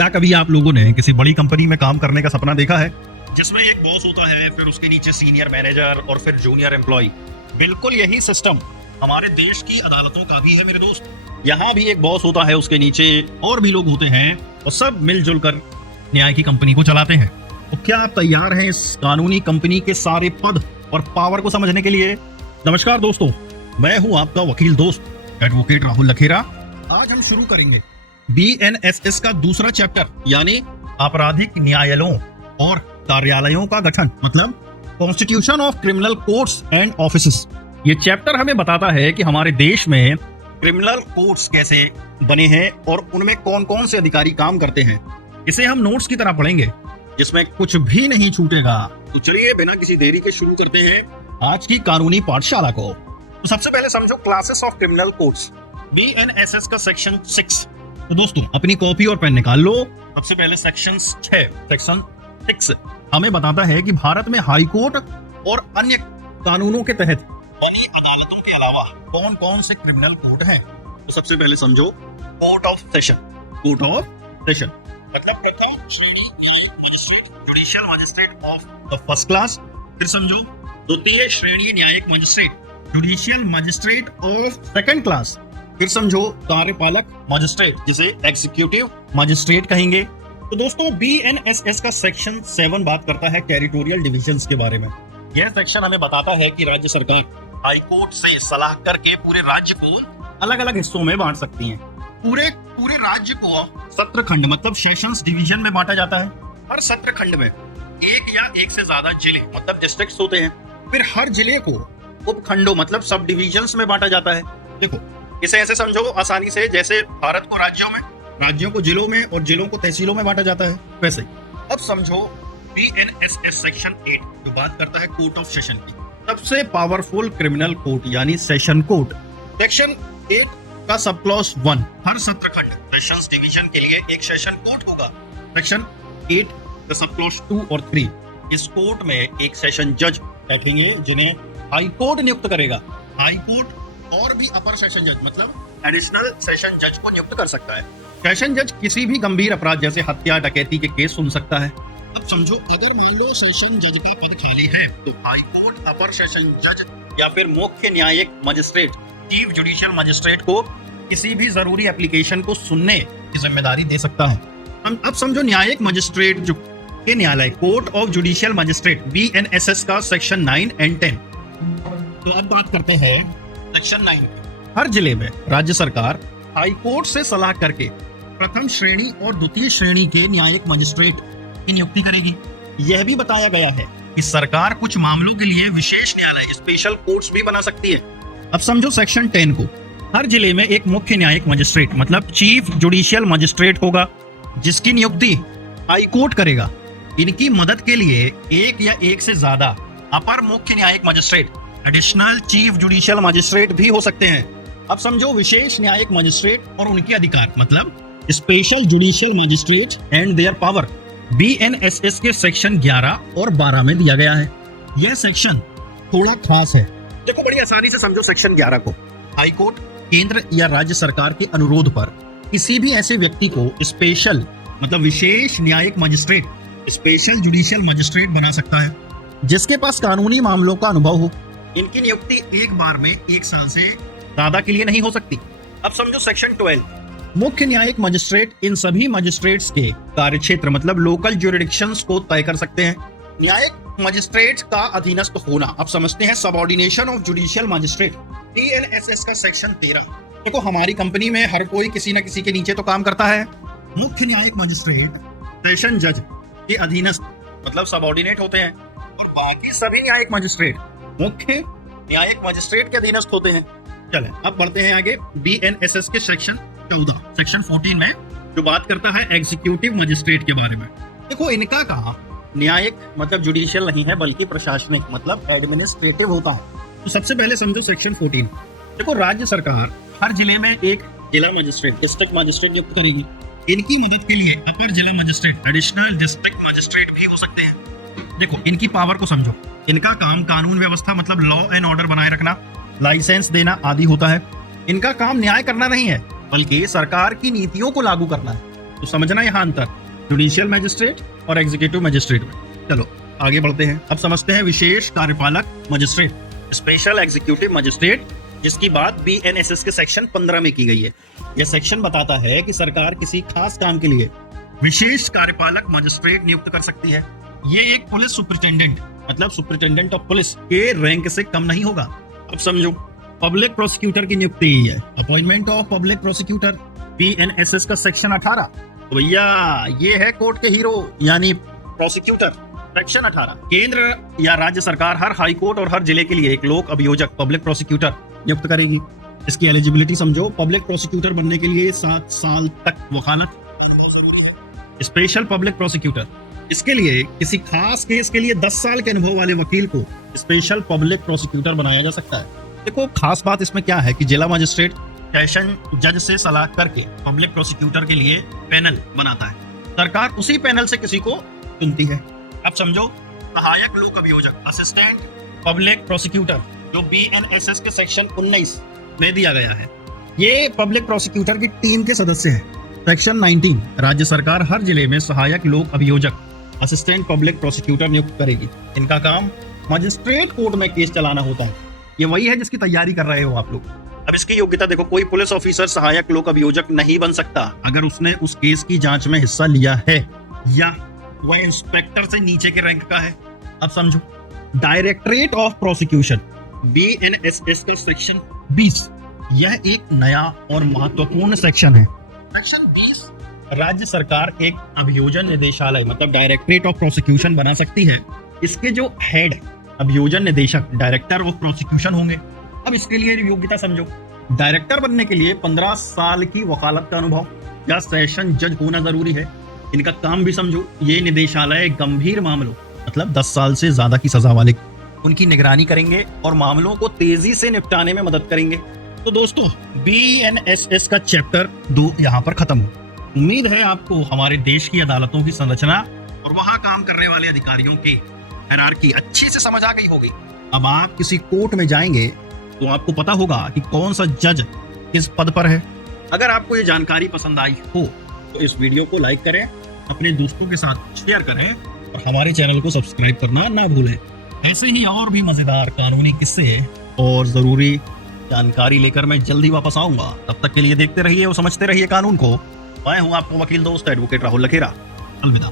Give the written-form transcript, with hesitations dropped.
क्या कभी आप लोगों ने किसी बड़ी कंपनी में काम करने का सपना देखा है, जिसमें एक बॉस होता है, फिर उसके नीचे सीनियर मैनेजर और फिर जूनियर एम्प्लॉय। बिल्कुल यही सिस्टम हमारे देश की अदालतों का भी है मेरे दोस्त। यहाँ भी एक बॉस होता है, उसके नीचे और भी लोग होते हैं और सब मिलजुल कर न्याय की कंपनी को चलाते हैं। तो क्या आप तैयार हैं इस कानूनी कंपनी के सारे पद और पावर को समझने के लिए? नमस्कार दोस्तों, मैं हूं आपका वकील दोस्त एडवोकेट राहुल लखेरा। आज हम शुरू करेंगे BNSS का दूसरा चैप्टर, यानी आपराधिक न्यायालयों और कार्यालयों का गठन, मतलब constitution of criminal courts and offices. ये चैप्टर हमें बताता है कि हमारे देश में क्रिमिनल कोर्ट्स कैसे बने हैं और उनमें कौन कौन से अधिकारी काम करते हैं। इसे हम नोट्स की तरह पढ़ेंगे, जिसमें कुछ भी नहीं छूटेगा। तो चलिए बिना किसी देरी के शुरू करते हैं आज की कानूनी पाठशाला को। तो सबसे पहले समझो classes of criminal courts, BNSS का सेक्शन 6। तो दोस्तों अपनी कॉपी और पेन निकाल लो। सबसे पहले सेक्शन 6 हमें बताता है कि भारत में हाई कोर्ट और अन्य कानूनों के तहत बनी अदालतों के अलावा कौन कौन से क्रिमिनल कोर्ट हैं। तो सबसे पहले समझो court of session. Court of session मतलब प्रथम श्रेणी न्यायिक magistrate, judicial magistrate of the first class. फिर समझो द्वितीय श्रेणी न्यायिक magistrate, judicial magistrate of second class. फिर समझो कार्यपालक मजिस्ट्रेट, जिसे एग्जीक्यूटिव मजिस्ट्रेट कहेंगे। तो दोस्तों BNSS का सेक्शन 7 बात करता है टेरिटोरियल डिविजन्स के बारे में। यह सेक्शन हमें बताता है कि राज्य सरकार हाई कोर्ट से सलाह करके पूरे राज्य को अलग अलग हिस्सों में बांट सकती है। पूरे राज्य को सत्र खंड मतलब सेशंस डिवीजन में बांटा जाता है। हर सत्र खंड में एक या एक से ज्यादा जिले मतलब डिस्ट्रिक्ट्स होते हैं। फिर हर जिले को उपखंडों मतलब सब डिविजन्स में बांटा जाता है। देखो इसे ऐसे समझो आसानी से, जैसे भारत को राज्यों को जिलों में और जिलों को तहसीलों में बांटा जाता है, वैसे। अब समझो BNSS सेक्शन 8 जो बात करता है कोर्ट ऑफ सेशन की, सबसे पावरफुल क्रिमिनल कोर्ट यानी सेशन कोर्ट। सेक्शन 8 का सब क्लॉज 1, हर सत्र खंड सेशंस डिवीजन के लिए एक सेशन कोर्ट होगा। सेक्शन 8 का सब क्लॉज 2 और 3, इस कोर्ट में एक सेशन जज बैठेंगे जिन्हें हाई कोर्ट नियुक्त करेगा। हाई कोर्ट और भी अपर सेशन जज मतलब एडिशनल सेशन जज को नियुक्त कर सकता है। सेशन जज किसी भी गंभीर अपराध जैसे हत्या डकैती के केस सुन सकता है। अब समझो अगर मान लो सेशन जज का पद खाली है तो हाई कोर्ट अपर सेशन जज या फिर मुख्य न्यायिक मजिस्ट्रेट, चीफ जुडिशियल मजिस्ट्रेट को किसी भी जरूरी एप्लीकेशन को सुनने की जिम्मेदारी दे सकता है। अब समझो न्यायिक मजिस्ट्रेट जो के न्यायालय court of judicial magistrate BNSS का सेक्शन 9 और 10। तो अब बात करते हैं सेक्शन 9। हर जिले में राज्य सरकार हाई कोर्ट से सलाह करके प्रथम श्रेणी और द्वितीय श्रेणी के न्यायिक मजिस्ट्रेट की नियुक्ति करेगी। यह भी बताया गया है कि सरकार कुछ मामलों के लिए विशेष न्यायालय स्पेशल कोर्ट्स भी बना सकती है। अब समझो सेक्शन 10 को, हर जिले में एक मुख्य न्यायिक मजिस्ट्रेट मतलब चीफ जुडिशियल मजिस्ट्रेट होगा, जिसकी नियुक्ति हाई कोर्ट करेगा। इनकी मदद के लिए एक या एक से ज्यादा अपर मुख्य न्यायिक magistrate, additional chief judicial magistrate भी हो सकते हैं। अब समझो विशेष न्यायिक मजिस्ट्रेट और उनके अधिकार मतलब special judicial magistrate and their power BNSS के सेक्शन 11 और 12 में दिया गया है। यह सेक्शन थोड़ा खास है। देखो बड़ी आसानी से समझो सेक्शन 11 को, हाई कोर्ट केंद्र या राज्य सरकार के अनुरोध पर किसी भी ऐसे व्यक्ति को स्पेशल मतलब विशेष न्यायिक मजिस्ट्रेट, स्पेशल जुडिशियल मजिस्ट्रेट बना सकता है, जिसके पास कानूनी मामलों का अनुभव हो। इनकी नियुक्ति एक बार में 1 साल से ज्यादा के लिए नहीं हो सकती। अब समझो सेक्शन 12, मुख्य न्यायिक मजिस्ट्रेट इन सभी मजिस्ट्रेट्स के कार्यक्षेत्र मतलब लोकल ज्यूरिडिक्शंस को तय कर सकते हैं। न्यायिक मजिस्ट्रेट का अधीनस्थ होना। अब समझते हैं subordination of judicial magistrate, BNSS का सेक्शन 13। देखो हमारी कंपनी में हर कोई किसी न किसी के नीचे तो काम करता है। मुख्य न्यायिक मजिस्ट्रेट सेशन जज के अधीनस्थ मतलब सबऑर्डिनेट होते हैं और बाकी सभी न्यायिक मजिस्ट्रेट मुख्य न्यायिक मजिस्ट्रेट के अधीनस्थ होते हैं। चले अब बढ़ते हैं आगे BNSS के सेक्शन 14, सेक्शन 14 में जो बात करता है एग्जीक्यूटिव मजिस्ट्रेट के बारे में। देखो इनका काम न्यायिक मतलब जुडिशियल नहीं है बल्कि प्रशासनिक मतलब एडमिनिस्ट्रेटिव होता है। तो सबसे पहले समझो सेक्शन 14। देखो राज्य सरकार हर जिले में एक जिला मजिस्ट्रेट, डिस्ट्रिक्ट मजिस्ट्रेट नियुक्त करेगी। इनकी मदद के लिए अपर जिला मजिस्ट्रेट, एडिशनल डिस्ट्रिक्ट मजिस्ट्रेट भी हो सकते हैं। देखो इनकी पावर को समझो, इनका काम कानून व्यवस्था मतलब लॉ एंड ऑर्डर बनाए रखना, लाइसेंस देना आदि होता है। इनका काम न्याय करना नहीं है बल्कि सरकार की नीतियों को लागू करना है। तो समझना यहाँ अंतर जुडिशियल मैजिस्ट्रेट और एग्जीक्यूटिव मैजिस्ट्रेट में। चलो आगे बढ़ते हैं। अब समझते हैं विशेष कार्यपालक मजिस्ट्रेट, स्पेशल एग्जीक्यूटिव मजिस्ट्रेट, जिसकी बात BNSS के सेक्शन 15 में की गई है। यह सेक्शन बताता है कि सरकार किसी खास काम के लिए विशेष कार्यपालक मजिस्ट्रेट नियुक्त कर सकती है। ये एक पुलिस सुपरिटेंडेंट मतलब सुपरिटेंडेंट ऑफ पुलिस के रैंक से कम नहीं होगा। अब समझो, पब्लिक प्रोसिक्यूटर की नियुक्ति है, appointment of public prosecutor, BNSS का सेक्शन 18। तो भैया ये है कोर्ट के हीरो यानी प्रोसिक्यूटर, सेक्शन 18। केंद्र या राज्य सरकार हर हाई कोर्ट और हर जिले के लिए एक लोक अभियोजक पब्लिक प्रोसिक्यूटर नियुक्त करेगी। इसकी एलिजिबिलिटी समझो, पब्लिक प्रोसिक्यूटर बनने के लिए 7 साल तक वकालत। स्पेशल पब्लिक प्रोसिक्यूटर, इसके लिए किसी खास केस के लिए 10 साल के अनुभव वाले वकील को स्पेशल पब्लिक प्रोसिक्यूटर बनाया जा सकता है। देखो खास बात इसमें क्या है कि जिला मजिस्ट्रेट सेशन जज से सलाह करके पब्लिक प्रोसिक्यूटर के लिए पैनल बनाता है। सरकार उसी पैनल से किसी को चुनती है। अब समझो, सहायक लोक अभियोजक असिस्टेंट पब्लिक प्रोसिक्यूटर जो BNSS के सेक्शन 19 में दिया गया है, ये पब्लिक प्रोसिक्यूटर की टीम के सदस्य हैं। सेक्शन 19, राज्य सरकार हर जिले में सहायक लोक अभियोजक असिस्टेंट पब्लिक प्रोसिक्यूटर नियुक्त करेगी। इनका काम मजिस्ट्रेट कोर्ट में केस चलाना होता है। ये वही है जिसकी तैयारी कर रहे हो आप लोग। अब इसकी योग्यता देखो, कोई पुलिस ऑफिसर सहायक लोक अभियोजक नहीं बन सकता अगर उसने उस केस की जांच में हिस्सा लिया है या वह इंस्पेक्टर से नीचे के रैंक का है। अब समझो, डायरेक्टरेट ऑफ प्रोसिक्यूशन BNSS का सेक्शन 20, यह एक नया और महत्वपूर्ण सेक्शन है। सेक्शन 20, राज्य सरकार एक अभियोजन निदेशालय मतलब डायरेक्टरेट ऑफ प्रोसिक्यूशन बना सकती है। इसके जो हेड अभियोजन निदेशक डायरेक्टर ऑफ प्रोसिक्यूशन होंगे। अब इसके लिए योग्यता समझो, डायरेक्टर बनने के लिए 15 साल की वकालत का अनुभव या सेशन जज होना जरूरी है। इनका काम भी समझो, ये निदेशालय गंभीर मामलों मतलब 10 साल से ज्यादा की सजा वाले उनकी निगरानी करेंगे और मामलों को तेजी से निपटाने में मदद करेंगे। तो दोस्तों BNSS का चैप्टर 2 यहाँ पर खत्म हो। उम्मीद है आपको हमारे देश की अदालतों की संरचना और वहां काम करने वाले अधिकारियों की हायरार्की अच्छे से समझ आ गई होगी। अब आप किसी कोर्ट में जाएंगे तो आपको पता होगा कि कौन सा जज किस पद पर है। अगर आपको ये जानकारी पसंद आई हो तो इस वीडियो को लाइक करें, अपने दोस्तों के साथ शेयर करें और हमारे चैनल को सब्सक्राइब करना ना भूलें। ऐसे ही और भी मजेदार कानूनी किस्से और जरूरी जानकारी लेकर मैं जल्दी वापस आऊंगा। तब तक के लिए देखते रहिए और समझते रहिए कानून को। मैं हूं आपका वकील दोस्त एडवोकेट राहुल लखेरा। अलविदा।